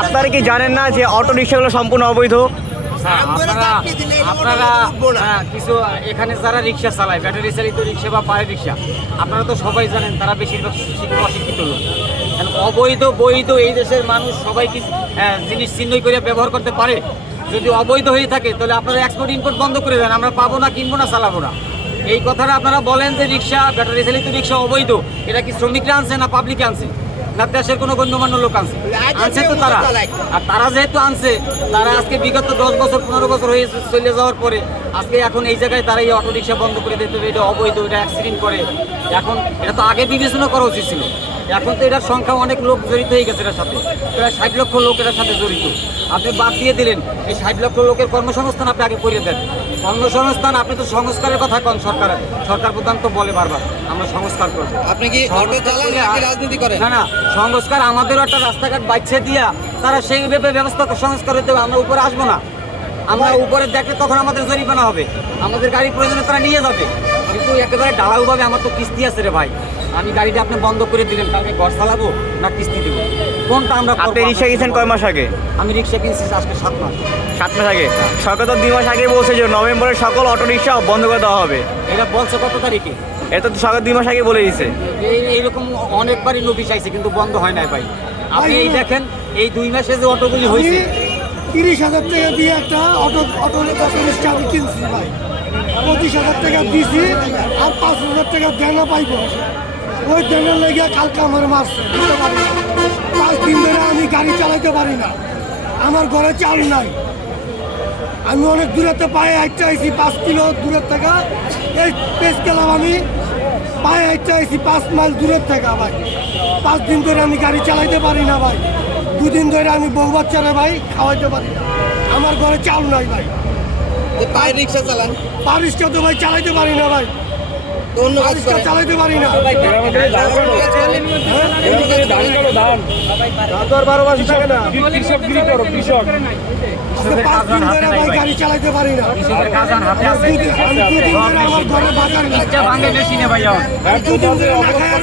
আপনারা কি জানেন না যে অটো রিক্সাগুলো সম্পূর্ণ অবৈধ? আপনারা কিছু এখানে যারা রিক্সা চালায়, ব্যাটারি চালিত রিক্সা বা পায়ের রিক্সা, আপনারা তো সবাই জানেন তারা বেশিরভাগ অশিক্ষিত লোক। অবৈধ বৈধ এই দেশের মানুষ সবাই কি জিনিস চিহ্নই করে ব্যবহার করতে পারে? যদি অবৈধ হয়ে থাকে তাহলে আপনারা এক্সপোর্ট ইম্পোর্ট বন্ধ করে দেন, আমরা পাবো না, কিনবো না, চালাবো না। এই কথাটা আপনারা বলেন যে রিক্সা, ব্যাটারি চালিত রিক্সা অবৈধ, এটা কি শ্রমিকরা আনছে না পাবলিকে আনছে না দেশের কোনো গণ্যমান্য লোক আনছে? আনছে তো তারা। আর তারা যেহেতু আনছে, তারা আজকে বিগত 10 বছর 15 বছর হয়ে চলে যাওয়ার পরে আজকে এখন এই জায়গায় তারা এই অটো রিক্সা বন্ধ করে দিতে হবে, এটা অবৈধ, এটা অ্যাক্সিডেন্ট করে। এখন এটা তো আগে বিবেচনা করা উচিত ছিল। এখন তো এটার সংখ্যা অনেক লোক জড়িত হয়ে গেছে এটার সাথে, প্রায় 60 লক্ষ লোক এটার সাথে জড়িত। আপনি বাদ দিয়ে দিলেন, এই 60 লক্ষ লোকের কর্মসংস্থান আপনি আগে করিয়ে দেন। কর্মসংস্থান, আপনি তো সংস্কারের কথা কন, সরকার প্রধান তো বলে বারবার আমরা সংস্কার করবো। আপনি কি অটো চালান নাকি রাজনীতি করেন? না, সংস্কার আমাদেরও একটা রাস্তাঘাট বাচ্চা দিয়া তারা সেইভাবে ব্যবস্থা সংস্কার হতে হবে। আমরা উপরে আসবো না, আমরা উপরে দেখলে তখন আমাদের জরিমানা হবে, আমাদের গাড়ি প্রয়োজনে তারা নিয়ে যাবে। কিন্তু একেবারে ঢালাউভাবে আমার তো কিস্তি আছে রে ভাই, আমি গাড়িটা আপনি বন্ধ করে দিলেন, কালকে ঘর চালাবো না কিস্তি দেবো, কোনটা আমরা? আপনি রিক্সা কিনছেন কয় মাস আগে? আমি রিক্সা কিনছি আজকে 7 মাস। 7 মাস আগে? সরকার তো 2 মাস আগে বলছে যে নভেম্বরের সকল অটো রিক্সা বন্ধ করে দেওয়া হবে। এটা বলছে কত তারিখে? এটা তো সরকার 2 মাস আগে বলে দিয়েছে। এইরকম অনেকবারই নোটিশ আইছে কিন্তু বন্ধ হয় না ভাই। আপনি এই দেখেন, এই 2 মাসে যে অটোগুলি হয়েছে, 30,000 টাকা দিয়ে একটা অটো রিক্সা আমি কিনছি ভাই, 25,000 টাকা দিছি, আর 5,000 টাকা দেনা পাইব। ওই দেনার লেগে কালকে আমার মারছে, বুঝতে পারি না। 5 দিন ধরে আমি গাড়ি চালাইতে পারি না, আমার ঘরে চাল নাই। আমি অনেক দূরত্বে পায়ে হাঁটতে আইছি, 5 কিলো দূরের থেকে এই পেস গেলাম, আমি পায়ে হাঁটতে আইছি 5 মাইল দূরের থেকে ভাই। 5 দিন ধরে আমি গাড়ি চালাইতে পারি না ভাই। 2 দিন ধরে আমি বউ বাচ্চারা ভাই খাওয়াইতে পারি না, আমার ঘরে চাল নাই ভাই। পায়ের রিক্সা চালান? পায়ের রিক্সা তো ভাই চালাইতে পারি না ভাই, তো অন্য কাজ করেন? চালাইতে পারি না। 5 দিন ধরে ভাই গাড়ি চালাইতে পারি না। আমি 2 দিন ধরে আমার ঘরে বাজার নাই। ভাঙে বেশি না ভাই। 2 দিন ধরে না খাই আর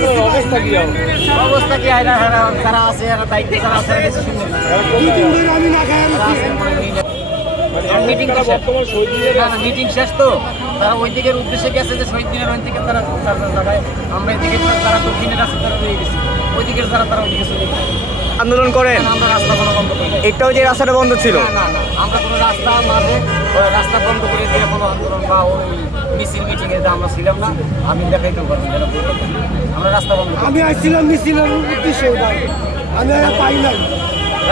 অবস্থা কি যারা আছে, দায়িত্বে যারা আছে, 2 দিন ধরে আমি না খাই মিটিং শেষ তো, তারা ওই দিকের উদ্দেশ্যে গেছে যে শহীদ দিনের ওই দিকে তারা জায়গায়, আমরা এদিকে তারা দক্ষিণের রাস্তা তারা রয়ে গেছে, ওই দিকের তারা ওইদিকে চলে গেছে। আন্দোলন করেন? আমরা রাস্তা কোনো বন্ধ করি না। এটাও যে রাস্তাটা বন্ধ ছিল? না, আমরা কোনো রাস্তা মাঝে রাস্তা বন্ধ করে দিয়ে কোনো আন্দোলন বা ওই মিছিল মিটিংয়ে আমরা ছিলাম না। আমি দেখাইতেও পারবো না, আমরা রাস্তা বন্ধ করি। আমি আইছিলাম মিছিলের উদ্দেশ্যে ভাই, আমি পাই নাই।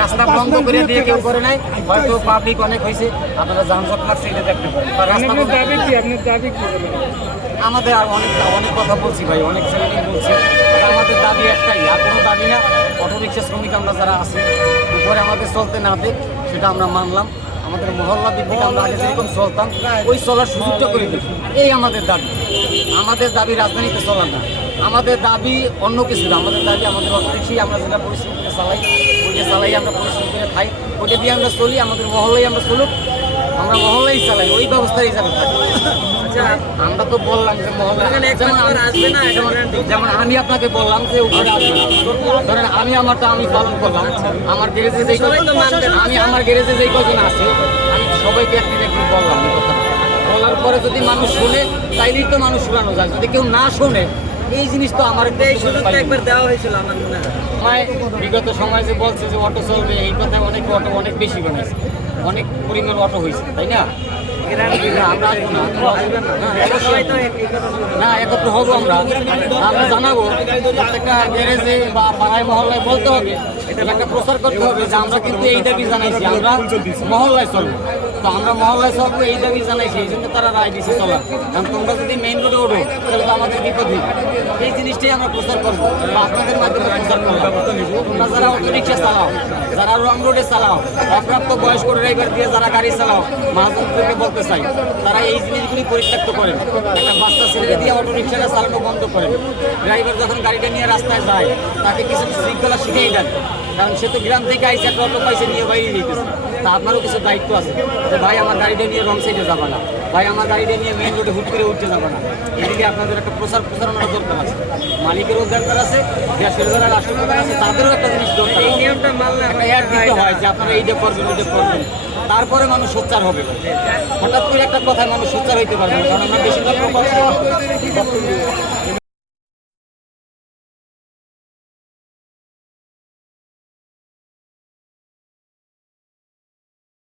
রাস্তা বন্ধ করে দিয়ে কেউ করে নাই, হয়তো পাবলিক অনেক হয়েছে, আপনারা যানজট লাগছে এটা দেখতে পারেন। আমাদের আর অনেক কথা বলছি ভাই, অনেক ছেলেমেয়ে বলছি, আমাদের দাবি একটাই, আর কোনো দাবি না। অটো রিক্সা শ্রমিক আমরা যারা আছি, উপরে আমাদের চলতে না দেখ, সেটা আমরা মানলাম। আমাদের মহল্লা ভিত্তিক আমরা আগে যেরকম চলতাম, ওই চলার সুযোগটা করে দিই, এই আমাদের দাবি। আমাদের দাবি রাজধানীতে চলার না, আমাদের দাবি অন্য কিছু না। আমাদের দাবি আমাদের অটো রিক্সাই আমরা যেটা পরিশ্রম করে চালাই, ওইটা চালাই, আমরা পরিশ্রম করে খাই, ওইটা দিয়ে আমরা চলি, আমাদের মহল্লায় আমরা চলুক, আমরা মহল্লাই চালাই, ওই ব্যবস্থায় এই যাবে থাকি। আমরা তো বললাম যে মহল্লা আসবে না, যেমন আমি আপনাকে বললাম যে উপরে আসবে না। ধরেন আমি আমারটা আমি পালন করলাম, আমার গ্যারেজে যেই আমার গ্যারেজে যেই কজন আছে, আমি সবাইকে একটু বললাম এই কথাটা। বলার পরে যদি মানুষ শোনে, তাইলেই তো মানুষ শোনানো যায়। যদি কেউ না শোনে, এই জিনিস তো আমার একবার দেওয়া হয়েছিল আমার মনে হয়। বিগত সময় যে বলছে যে অটো চলবে, এই কথায় অনেক অটো অনেক বেশি বানাইছে, অনেক পরিমাণ অটো হয়েছে, তাই না? না, একত্র হবো আমরা জানাবো, প্রত্যেকটা গ্যারেজে বা পাড়ায় মহল্লায় বলতে হবে, একটা প্রচার করতে হবে যে আমরা কিন্তু এই দাবি জানাইছি, আমরা মহল্লায় চলবো। তো আমরা মহল্লায় চলবো, এই দাবি জানাইছি, এই জন্য তারা রায় দিচ্ছে চলার। কারণ তোমরা যদি মেইন রোডে ওঠো তাহলে তো আমাদের বিপদ হইবে। এই জিনিসটাই আমরা প্রচার করবো বা আপনাদের মাধ্যমে প্রচার করবো। তোমরা যারা অটো রিক্সা চালাও, যারা রং রোডে চালাও, অপ্রাপ্ত বয়স্ক ড্রাইভার দিয়ে যারা গাড়ি চালাও, মহাজনদেরকে বলতে চাই তারা এই জিনিসগুলি পরিত্যক্ত করেন। একটা বাচ্চা ছেলে দিয়ে অটো রিক্সাটা চালানো বন্ধ করেন। ড্রাইভার যখন গাড়িটা নিয়ে রাস্তায় যায়, তাকে কিছু শৃঙ্খলা শিখেই দেন, কারণ সে তো গ্রাম থেকে আইসে, একটা অটো পাইসে নিয়ে বাইরে যেতেছে। তা আপনারও কিছু দায়িত্ব আছে যে ভাই আমার গাড়িটা নিয়ে রং সাইডে যাবে না, ভাই আমার গাড়িটা নিয়ে মেইন রোডে হুট করে উঠতে যাবে না। এদিকে আপনাদের একটা প্রচারণার দরকার আছে, মালিকেরও দরকার আছে, দেশের যারা রাষ্ট্রপ্রধান আছে তাদেরও একটা জিনিস দরকার। এই নিয়মটা মানলে একটা অ্যাড দিতে হয় যে আপনারা এইটা করবেন ওইটা করবেন, তারপরে মানুষ সোচ্চার হবে। হঠাৎ করে একটা কথায় মানুষ সোচ্চার হইতে পারবে না, কারণ আমরা বেশিরভাগ